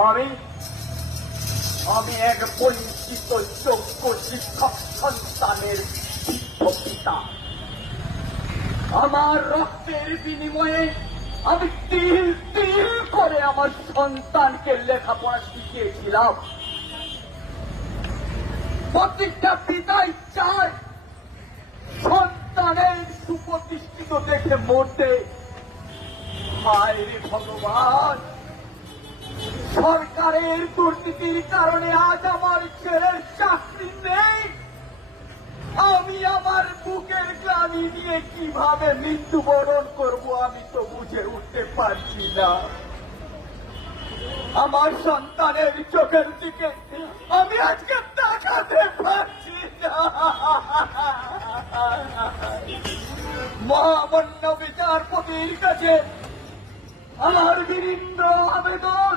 আমি আমি এক বঞ্চিত যোগ্য শিক্ষক সন্তানের পিতা। আমার রক্তের বিনিময়ে আমি তিল তিল করে আমার সন্তানকে লেখাপড়া শিখিয়েছিলাম। প্রত্যেকটা পিতাই চায় সন্তানের সুপ্রতিষ্ঠিত দেখে মরতে। হায় রে ভগবান, সরকারের দুর্নীতির কারণে আজ আমার ছেলের চাকরি নেই। আমি আমার বুকের গ্লানি নিয়ে কিভাবে মৃত্যুবরণ করব আমি তো বুঝে উঠতে পারছি না। আমার সন্তানের চোখের দিকে আমি আজকে তাকাতে পারছি না। মহামান্য বিচারপতির কাছে আমার বিনীন্দ্র আবেদন,